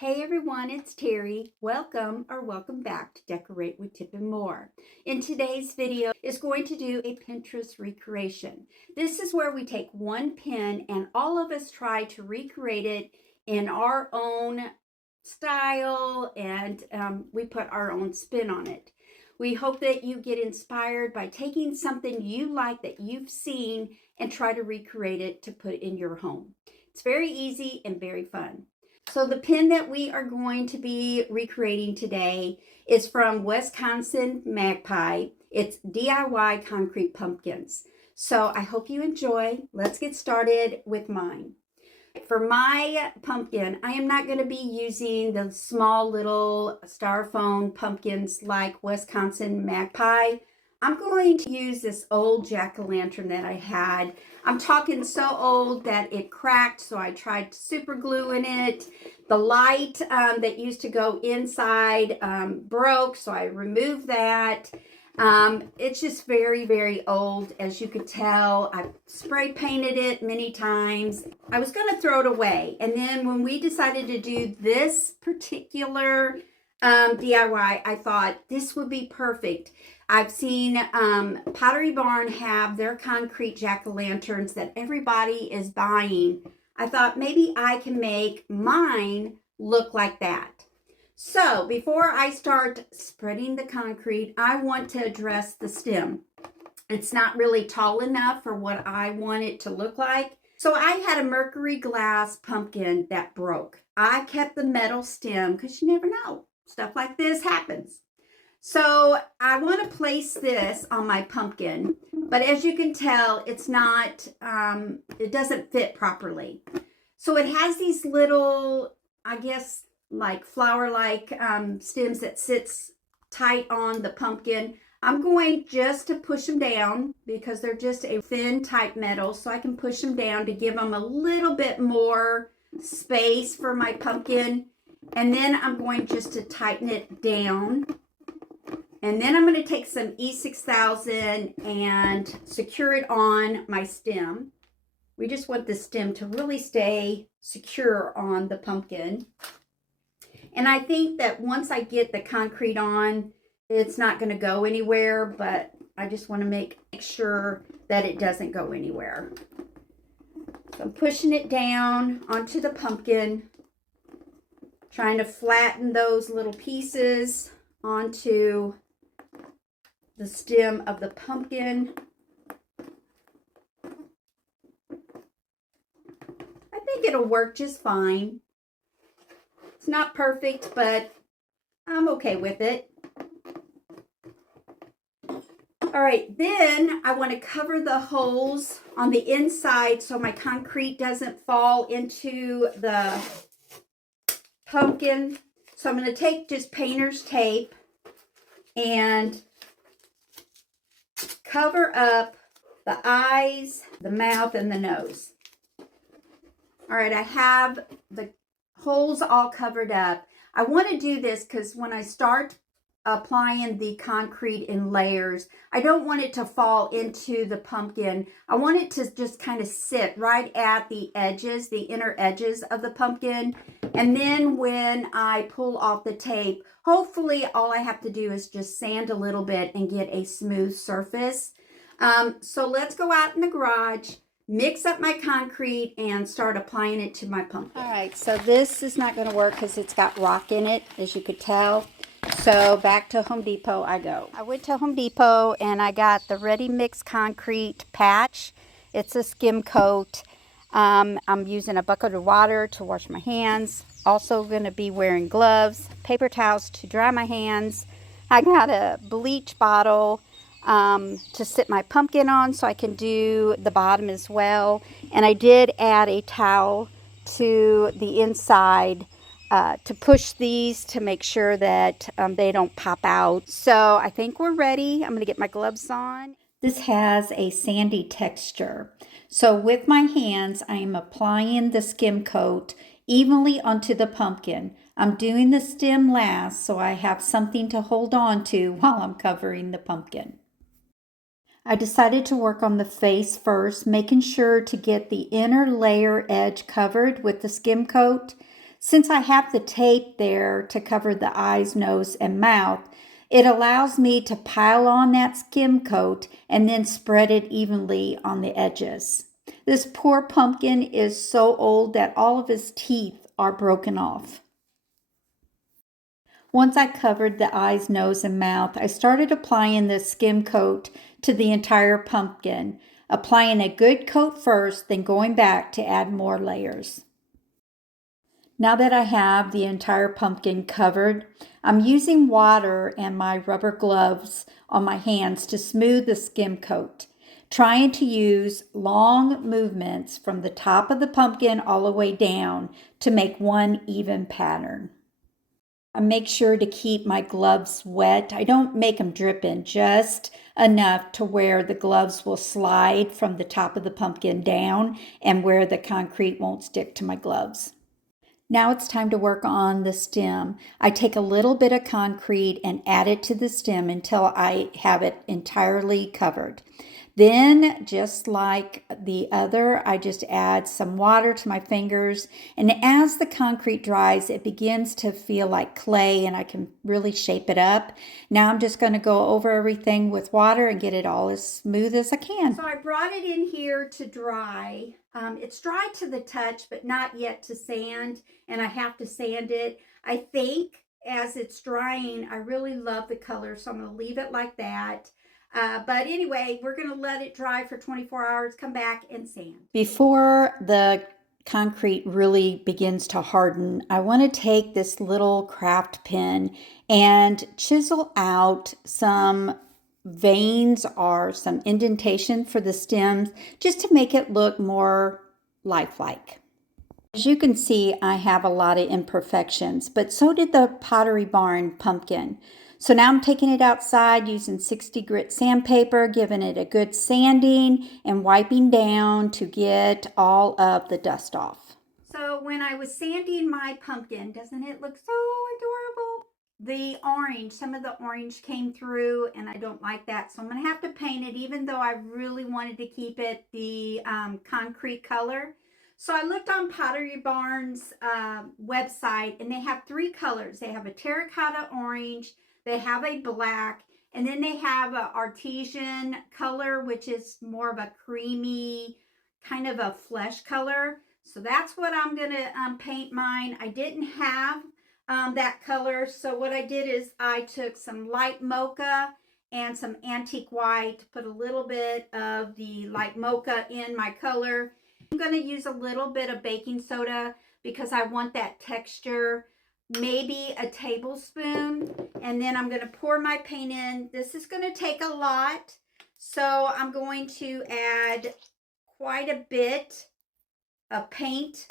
Hey everyone, it's Terry. Welcome back to Decorate with Tip and More. In today's video is going to do a Pinterest recreation. This is where we take one pin and all of us try to recreate it in our own style and we put our own spin on it. We hope that you get inspired by taking something you like that you've seen and try to recreate it to put in your home. It's very easy and very fun. So the pin that we are going to be recreating today is from Wisconsin Magpie. It's DIY concrete pumpkins. So I hope you enjoy. Let's get started with mine. For my pumpkin, I am not going to be using the small little styrofoam pumpkins like Wisconsin Magpie. I'm going to use this old jack-o'-lantern that I had. I'm talking so old that it cracked, so I tried super glue in it. The light that used to go inside broke, so I removed that. It's just very, very old, as you could tell. I spray painted it many times. I was going to throw it away, and then when we decided to do this particular DIY, I thought this would be perfect. I've seen Pottery Barn have their concrete jack-o'-lanterns that everybody is buying. I thought maybe I can make mine look like that. So before I start spreading the concrete, I want to address the stem. It's not really tall enough for what I want it to look like. So I had a mercury glass pumpkin that broke. I kept the metal stem because you never know. Stuff like this happens. So I want to place this on my pumpkin, but as you can tell, it's not, it doesn't fit properly. So it has these little, I guess, like flower-like stems that sits tight on the pumpkin. I'm going just to push them down because they're just a thin type metal, so I can push them down to give them a little bit more space for my pumpkin. And then I'm going just to tighten it down. And then I'm going to take some E6000 and secure it on my stem. We just want the stem to really stay secure on the pumpkin. And I think that once I get the concrete on, it's not going to go anywhere, but I just want to make sure that it doesn't go anywhere. So I'm pushing it down onto the pumpkin, trying to flatten those little pieces onto the stem of the pumpkin. I think it'll work just fine. It's not perfect, but I'm okay with it. All right, then I want to cover the holes on the inside so my concrete doesn't fall into the pumpkin. So I'm going to take just painter's tape and cover up the eyes, the mouth, and the nose. All right, I have the holes all covered up. I want to do this because when I start applying the concrete in layers, I don't want it to fall into the pumpkin. I want it to just kind of sit right at the edges, the inner edges of the pumpkin. And then when I pull off the tape, hopefully all I have to do is just sand a little bit and get a smooth surface. So let's go out in the garage, mix up my concrete, and start applying it to my pumpkin. All right, so this is not going to work because it's got rock in it, as you could tell. So back to Home Depot I go. I went to Home Depot and I got the Ready Mix Concrete Patch. It's a skim coat. I'm using a bucket of water to wash my hands. Also going to be wearing gloves, paper towels to dry my hands. I got a bleach bottle to sit my pumpkin on so I can do the bottom as well. And I did add a towel to the inside to push these to make sure that they don't pop out. So I think we're ready. I'm going to get my gloves on. This has a sandy texture. So with my hands, I am applying the skim coat evenly onto the pumpkin. I'm doing the stem last so I have something to hold on to while I'm covering the pumpkin. I decided to work on the face first, making sure to get the inner layer edge covered with the skim coat. Since I have the tape there to cover the eyes, nose, and mouth, it allows me to pile on that skim coat and then spread it evenly on the edges. This poor pumpkin is so old that all of his teeth are broken off. Once I covered the eyes, nose, and mouth, I started applying the skim coat to the entire pumpkin, applying a good coat first, then going back to add more layers. Now that I have the entire pumpkin covered, I'm using water and my rubber gloves on my hands to smooth the skim coat, trying to use long movements from the top of the pumpkin all the way down to make one even pattern. I make sure to keep my gloves wet. I don't make them dripping, just enough to where the gloves will slide from the top of the pumpkin down and where the concrete won't stick to my gloves. Now it's time to work on the stem. I take a little bit of concrete and add it to the stem until I have it entirely covered. Then, just like the other, I just add some water to my fingers, and as the concrete dries, it begins to feel like clay and I can really shape it up. Now I'm just going to go over everything with water and get it all as smooth as I can. So I brought it in here to dry. It's dry to the touch, but not yet to sand, and I have to sand it. I think as it's drying, I really love the color, so I'm going to leave it like that. But anyway, we're going to let it dry for 24 hours, come back and sand. Before the concrete really begins to harden, I want to take this little craft pen and chisel out some veins or some indentation for the stems just to make it look more lifelike. As you can see, I have a lot of imperfections, but so did the Pottery Barn pumpkin. So now I'm taking it outside using 60 grit sandpaper, giving it a good sanding and wiping down to get all of the dust off. So when I was sanding my pumpkin, doesn't it look so adorable? The orange, some of the orange came through and I don't like that. So I'm going to have to paint it even though I really wanted to keep it the concrete color. So I looked on Pottery Barn's website and they have three colors. They have a terracotta orange, they have a black, and then they have an artesian color, which is more of a creamy, kind of a flesh color. So that's what I'm going to paint mine. I didn't have that color. So what I did is I took some light mocha and some antique white, put a little bit of the light mocha in my color. I'm going to use a little bit of baking soda because I want that texture, maybe a tablespoon, and then I'm going to pour my paint in. This is going to take a lot, so I'm going to add quite a bit of paint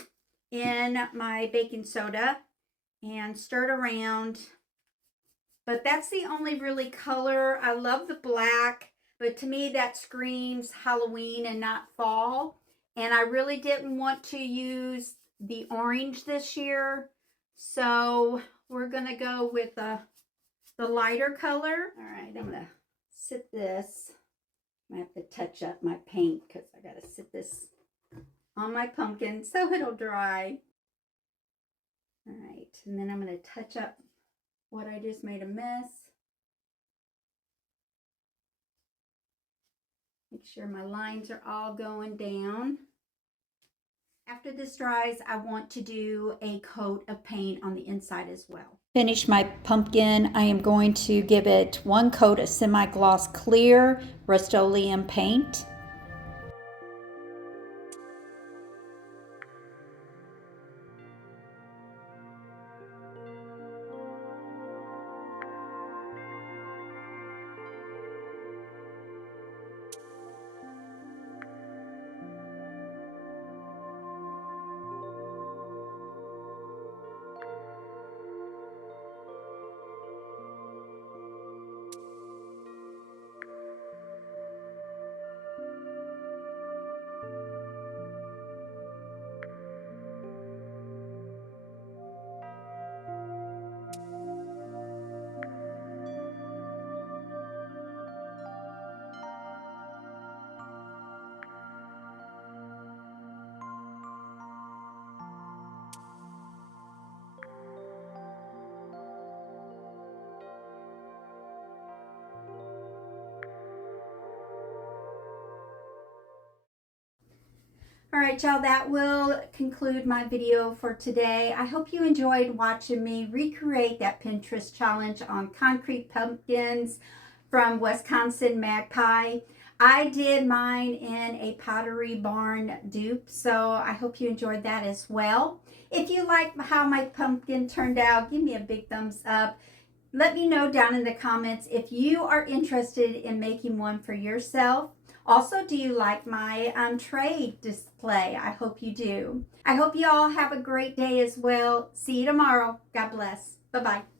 in my baking soda and stir it around. But that's the only really color. I love the black, but to me that screams Halloween and not fall. And I really didn't want to use the orange this year, so we're gonna go with the lighter color. All right, I'm gonna sit this. I have to touch up my paint because I gotta sit this on my pumpkin so it'll dry. All right, and then I'm gonna touch up what I just made a mess. Make sure my lines are all going down. After this dries, I want to do a coat of paint on the inside as well. Finish my pumpkin. I am going to give it one coat of semi-gloss clear Rust-Oleum paint. All right, y'all, that will conclude my video for today. I hope you enjoyed watching me recreate that Pinterest challenge on concrete pumpkins from Wisconsin Magpie. I did mine in a Pottery barn dupe, so I hope you enjoyed that as well. If you like how my pumpkin turned out, give me a big thumbs up. Let me know down in the comments if you are interested in making one for yourself. Also, do you like my tray display? I hope you do. I hope you all have a great day as well. See you tomorrow. God bless. Bye-bye.